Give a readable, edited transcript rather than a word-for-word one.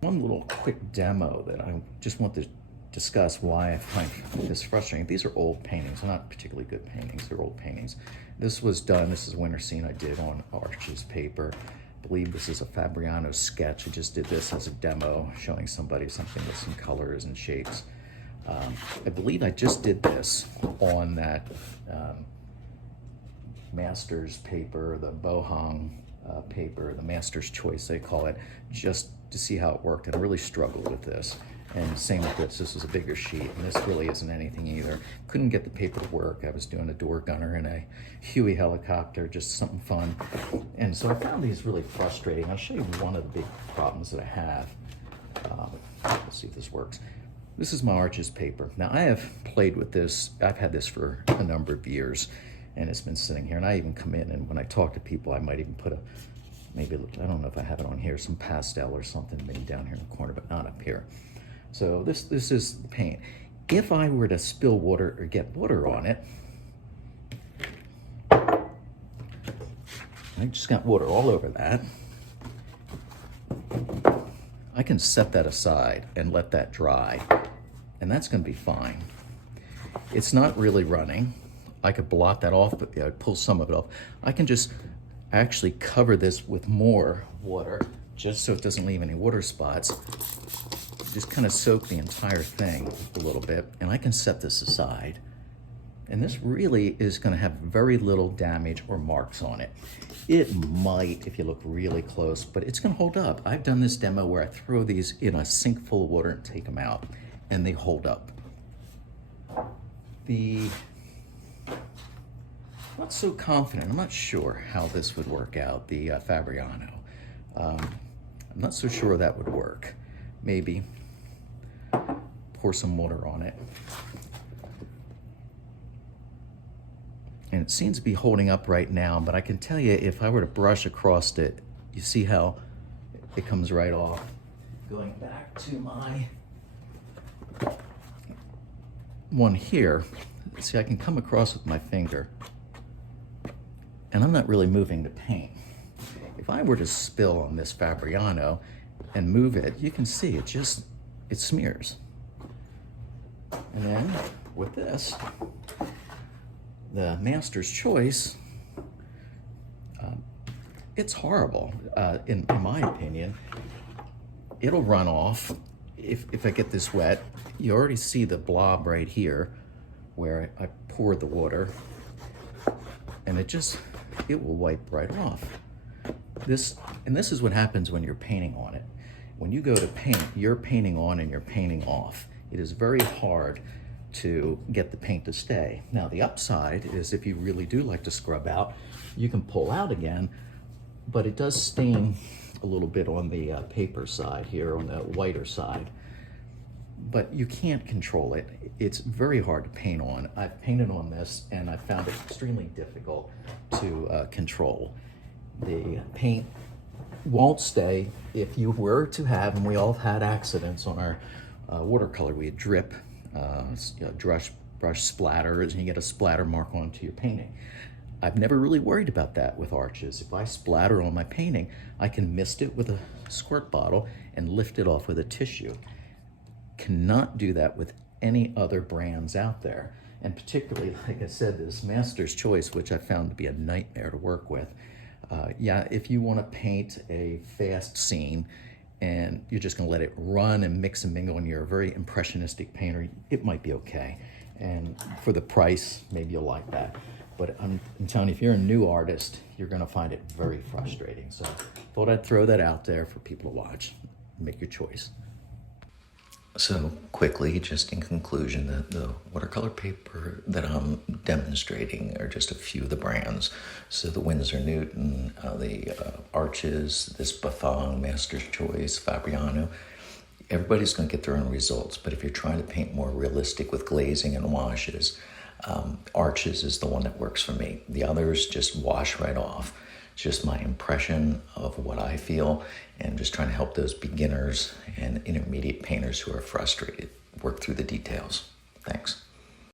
One little quick demo that I just want to discuss why I find this frustrating. These are old paintings. They're not particularly good paintings. They're old paintings. This was done, this is a winter scene I did on Arches paper. I believe this is a Fabriano sketch. I just did this as a demo, showing somebody something with some colors and shapes. I believe I just did this on that master's paper, the Bohong paper, the master's choice they call it, just to see how it worked. And I really struggled with this. And same with this. This is a bigger sheet, and this really isn't anything either. Couldn't get the paper to work. I was doing a door gunner in a Huey helicopter, just something fun. And so I found these really frustrating. I'll show you one of the big problems that I have. Let's see if this works. This is my Arches paper. Now I have played with this. I've had this for a number of years, and it's been sitting here. And I even come in, and when I talk to people, I might even put maybe, I don't know if I have it on here, some pastel or something maybe down here in the corner, but not up here. So this is the paint. If I were to spill water or get water on it, I just got water all over that, I can set that aside and let that dry, and that's going to be fine. It's not really running. I could blot that off, but I'd pull some of it off. I can just actually cover this with more water, just so it doesn't leave any water spots. Just kind of soak the entire thing a little bit, and I can set this aside. And this really is going to have very little damage or marks on it. It might, if you look really close, but it's going to hold up. I've done this demo where I throw these in a sink full of water and take them out, and they hold up. I'm not so confident. I'm not sure how this would work out, the Fabriano. I'm not so sure that would work. Maybe pour some water on it. And it seems to be holding up right now, but I can tell you if I were to brush across it, you see how it comes right off. Going back to my one here, see, I can come across with my finger, and I'm not really moving the paint. If I were to spill on this Fabriano and move it, you can see it smears. And then with this, the Master's Choice, it's horrible, in my opinion. It'll run off if I get this wet. You already see the blob right here where I poured the water, and it will wipe right off. This is what happens when you're painting on it. When you go to paint, you're painting on and you're painting off. It is very hard to get the paint to stay. Now the upside is if you really do like to scrub out, you can pull out again, but it does stain a little bit on the paper side here, on the whiter side. But you can't control it. It's very hard to paint on. I've painted on this and I found it extremely difficult to control. The paint won't stay. If you were to have, and we all have had accidents on our watercolor, we drip, brush splatters, and you get a splatter mark onto your painting. I've never really worried about that with Arches. If I splatter on my painting, I can mist it with a squirt bottle and lift it off with a tissue. Cannot do that with any other brands out there. And particularly, like I said, this Master's Choice, which I found to be a nightmare to work with. Yeah, if you want to paint a fast scene and you're just going to let it run and mix and mingle and you're a very impressionistic painter, it might be okay. And for the price, maybe you'll like that. But I'm telling you, if you're a new artist, you're going to find it very frustrating. So thought I'd throw that out there for people to watch. Make your choice. So quickly, just in conclusion, the watercolor paper that I'm demonstrating are just a few of the brands. So the Winsor Newton, the Arches, this Bohong, Master's Choice, Fabriano. Everybody's going to get their own results, but if you're trying to paint more realistic with glazing and washes, Arches is the one that works for me. The others just wash right off. It's just my impression of what I feel, and just trying to help those beginners and intermediate painters who are frustrated work through the details. Thanks.